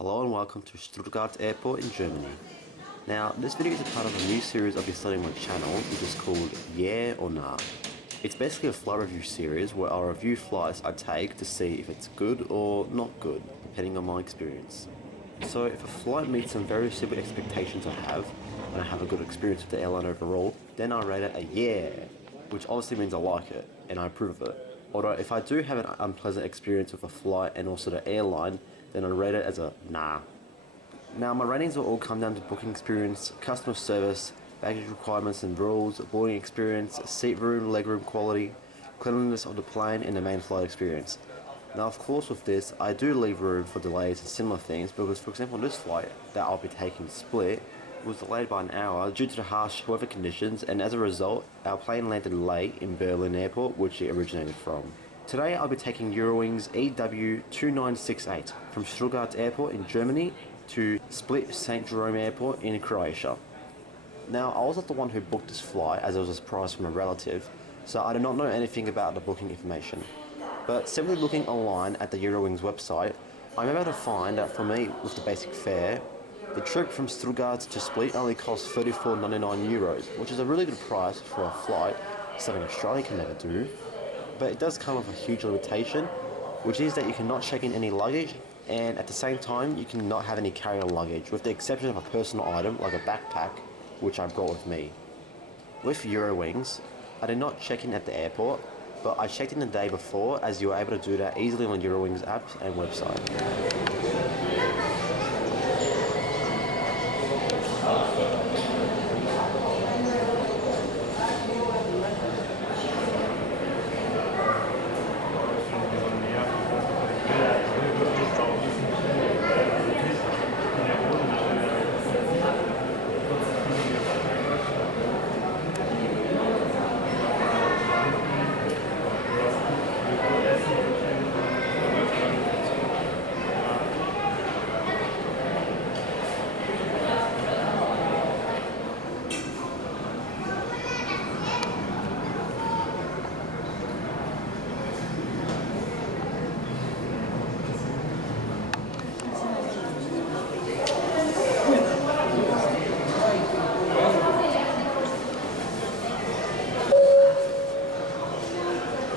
Hello and welcome to Stuttgart Airport in Germany. Now, this video is a part of a new series I'll be starting on my channel, which is called Yeah or Nah. It's basically a flight review series where I'll review flights I take to see if it's good or not good, depending on my experience. So if a flight meets some very simple expectations I have, and I have a good experience with the airline overall, then I rate it a yeah, which obviously means I like it, and I approve of it. Although if I do have an unpleasant experience with a flight and also the airline, then I rate it as a nah. Now my ratings will all come down to booking experience, customer service, baggage requirements and rules, boarding experience, seat room, legroom quality, cleanliness of the plane and the main flight experience. Now of course with this, I do leave room for delays and similar things because for example this flight that I'll be taking to Split was delayed by an hour due to the harsh weather conditions, and as a result our plane landed late in Berlin airport, which it originated from. Today I'll be taking Eurowings A319 from Stuttgart Airport in Germany to Split St. Jerome Airport in Croatia. Now I was not the one who booked this flight as it was a surprise from a relative, so I do not know anything about the booking information. But simply looking online at the Eurowings website, I'm able to find that for me with the basic fare, the trip from Stuttgart to Split only costs €34.99, which is a really good price for a flight, something Australia can never do. But it does come with a huge limitation, which is that you cannot check in any luggage, and at the same time you cannot have any carry-on luggage, with the exception of a personal item like a backpack, which I brought with me. With Eurowings, I did not check in at the airport, but I checked in the day before, as you are able to do that easily on Eurowings app and website.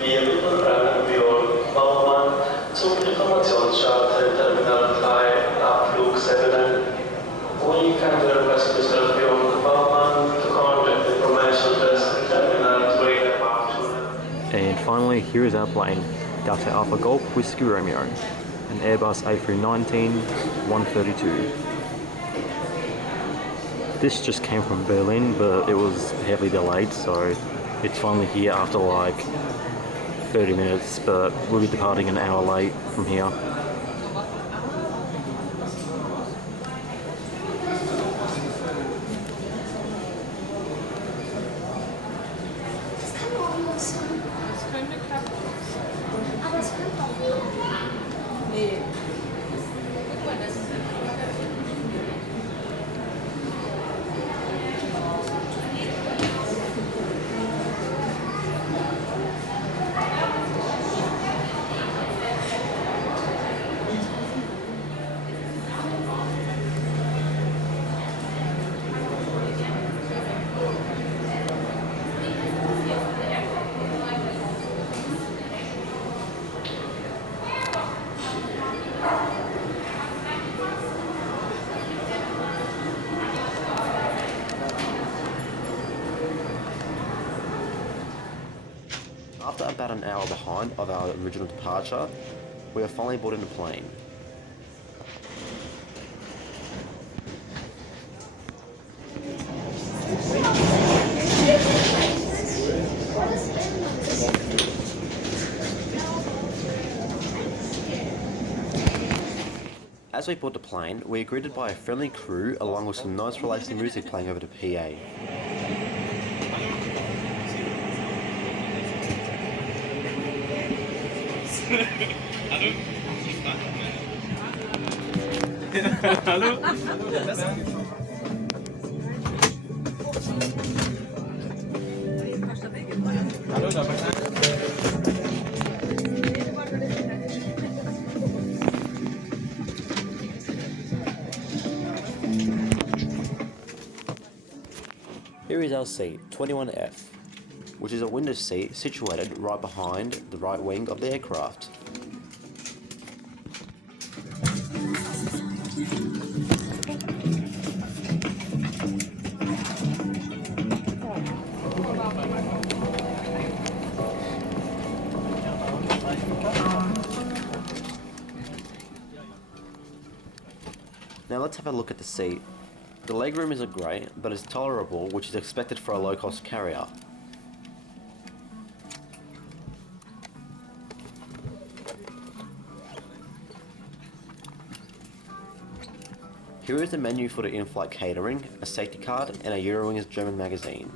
Wir übertragen Björn Baumann zum Informationschart Terminal 3 Abflug 7. We kindly request Mr. Björn Baumann to contact information desk Terminal 3 about. And finally, here is our plane, Delta Alpha Golf Whiskey Romeo, an Airbus A319 132. This just came from Berlin, but it was heavily delayed, so it's finally here after like 30 minutes, but we'll be departing an hour late from here. After about an hour behind of our original departure, we are finally boarding the plane. As we board the plane, we are greeted by a friendly crew along with some nice relaxing music playing over the PA. Hallo? Hallo, Here is our seat, 21F, which is a window seat situated right behind the right wing of the aircraft. Now let's have a look at the seat. The legroom isn't great, but it's tolerable, which is expected for a low-cost carrier. Here is the menu for the in-flight catering, a safety card, and a Eurowings German magazine.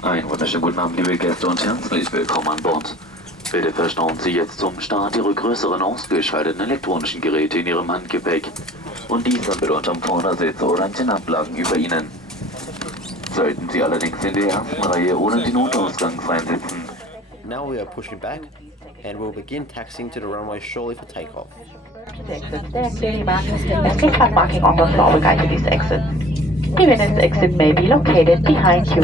Einen wunderschönen guten Abend, liebe Gäste, und herzlich willkommen an Bord. Bitte verstauen Sie jetzt zum Start Ihre größeren ausgeschalteten elektronischen Geräte in Ihrem Handgepäck und dies dann bitte unterm Vordersitz oder an den Ablagen über Ihnen. Sollten Sie allerdings in der ersten Reihe ohne den Notausgangsreihen sitzen. Now we are pushing back and we'll begin taxiing to the runway shortly for takeoff. There's clearly marked marking on the floor regarding this exit. The next exit may be located behind you.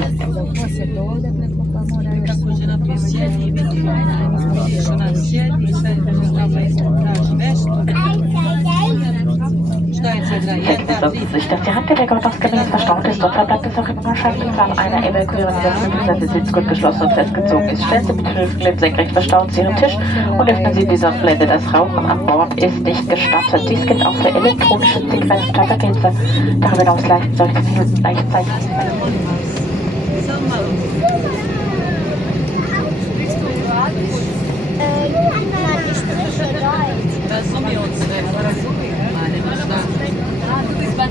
Setzen sollten sich, dass die Handgepäck ordnungsgemäß verstaut ist und verbleibt es auch im wahrscheinlichen Fall einer evakuierenden bis der Sitz gut geschlossen und festgezogen ist. Stellen Sie mit den Hüftgelenk senkrecht verstaut zu Ihrem Tisch und öffnen Sie diese und blende das Rauchen an Bord ist nicht gestattet. Dies gilt auch für elektronische Zigaretten und Tabakgläser. Darüber hinaus leisten solche Leichenzeichen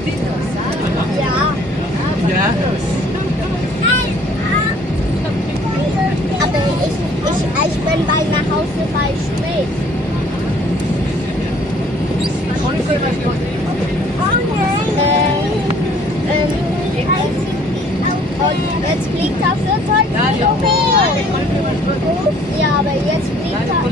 nicht mehr. Ja. Aber ich bin bei nach Hause bei spät. Und jetzt fliegt er für heute. Ja, aber jetzt fliegt er.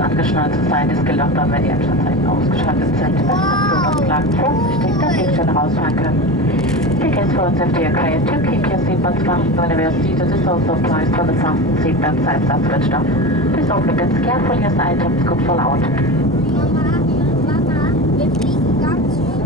Angeschnallt zu sein, ist gilt auch dann, wenn die Einschaltzeichen ausgeschaltet sind. Wenn Notausgaben vorsichtig dann Gegenstände rausfahren können. Tickets for subsidiary to keep your seatbelts fastened whenever you're seated. This also applies for the fasten seatbelt signs are switched off. Please open the bins carefully as items could fall out. Mama, wir fliegen ganz hoch.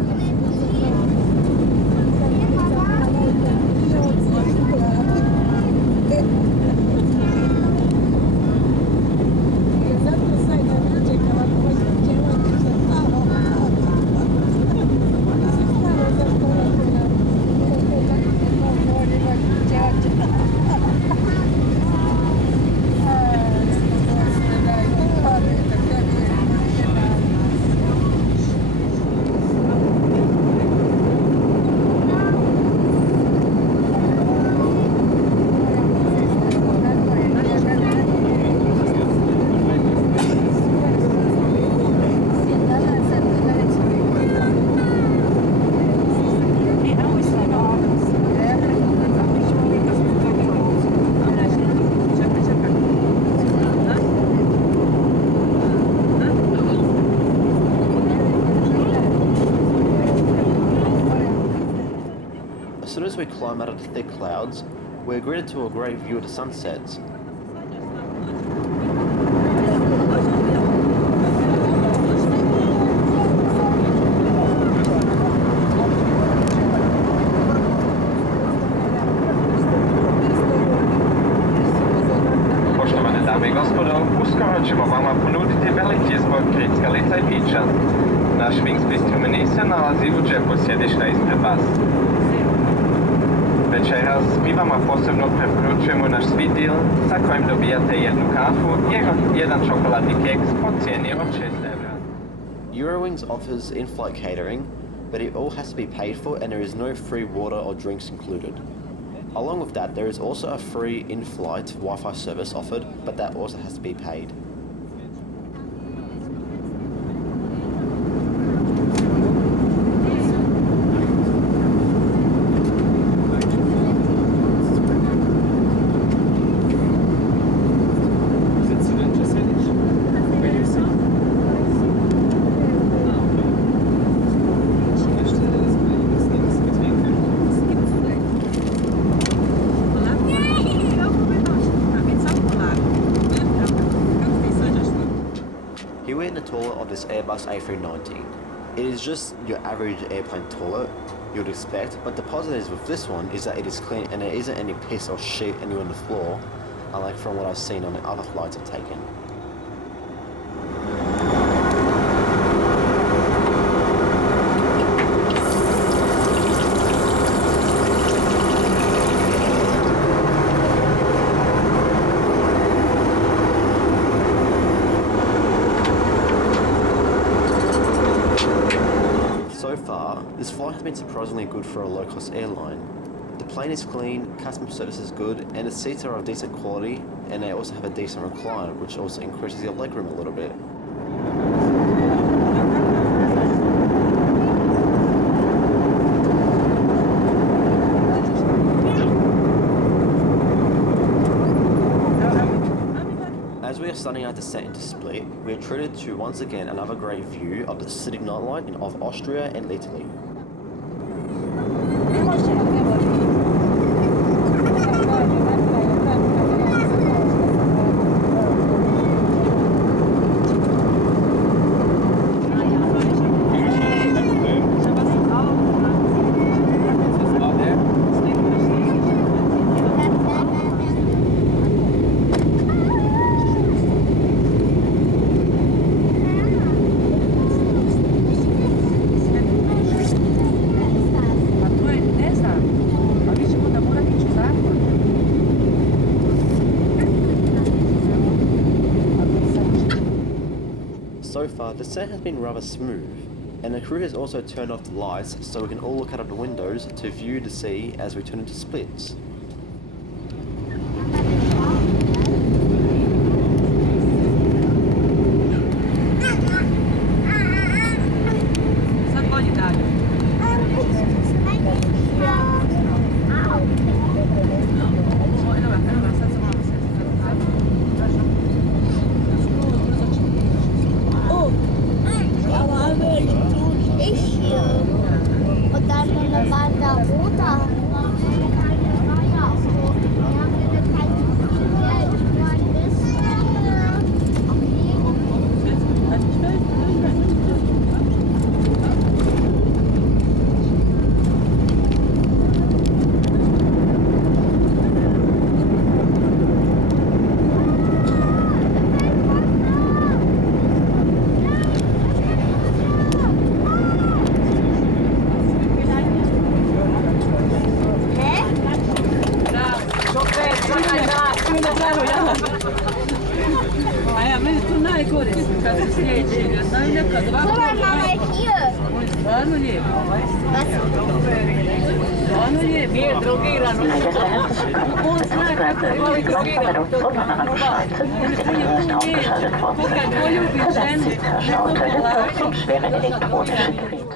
as we climb out of the thick clouds, we're greeted to a great view of the sunsets. Poštovane dame i gospodo, uskoro ćemo vama ponuditi veliki izbor krickalica i pića. Naš Wings bistro menu se nalazi u džepu sjedišta ispred vas. Večeras mi vama posebno preporučujemo naš sweet deal sa kojim dobijate jednu kafu i jedan čokoladni keks po cijeni od 6 €. Eurowings offers in-flight catering, but it all has to be paid for and there is no free water or drinks included. Along with that, there is also a free in-flight Wi-Fi service offered, but that also has to be paid. Here we're in the toilet of this Airbus A319. It is just your average airplane toilet you'd expect, but the positives with this one is that it is clean and there isn't any piss or shit anywhere on the floor, unlike from what I've seen on the other flights I've taken. So far, this flight has been surprisingly good for a low-cost airline. The plane is clean, customer service is good, and the seats are of decent quality, and they also have a decent recliner, which also increases your legroom a little bit. As we are starting our descent into Split, we are treated to once again another great view of the city nightlife of Austria and Italy. So far, the set has been rather smooth, and the crew has also turned off the lights so we can all look out of the windows to view the sea as we turn into splits. Und dann eine Wanderroute.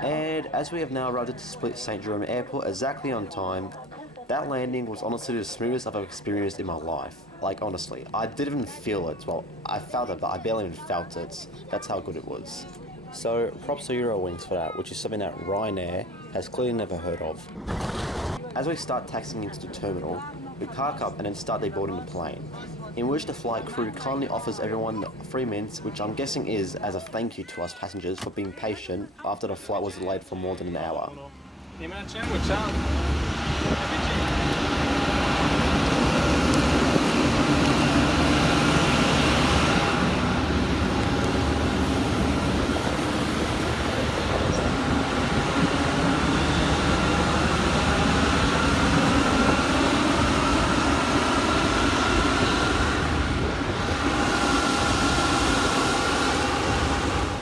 And as we have now arrived at Split St. Jerome Airport exactly on time, that landing was honestly the smoothest I've experienced in my life. Like, honestly, I didn't even feel it. Well, I felt it, but I barely even felt it. That's how good it was. So, props to Eurowings for that, which is something that Ryanair has clearly never heard of. as we start taxiing into the terminal, we park up and then start deboarding the plane, in which the flight crew kindly offers everyone 3 minutes, which I'm guessing is as a thank you to us passengers for being patient after the flight was delayed for more than an hour.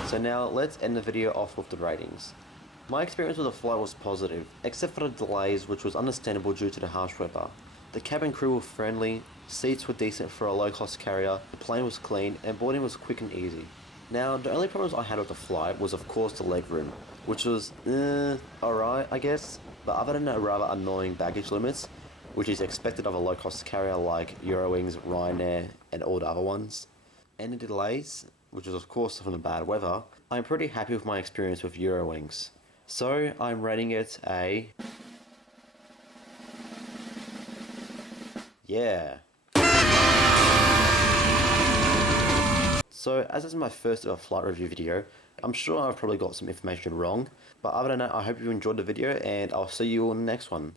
So now let's end the video off with the ratings. My experience with the flight was positive, except for the delays, which was understandable due to the harsh weather. The cabin crew were friendly, seats were decent for a low-cost carrier, the plane was clean, and boarding was quick and easy. Now, the only problems I had with the flight was of course the legroom, which was, alright I guess, but other than the rather annoying baggage limits, which is expected of a low-cost carrier like Eurowings, Ryanair, and all the other ones, and the delays, which is of course from the bad weather, I'm pretty happy with my experience with Eurowings. So I'm rating it a... yeah. So as this is my first ever flight review video, I'm sure I've probably got some information wrong, but other than that I hope you enjoyed the video and I'll see you on the next one.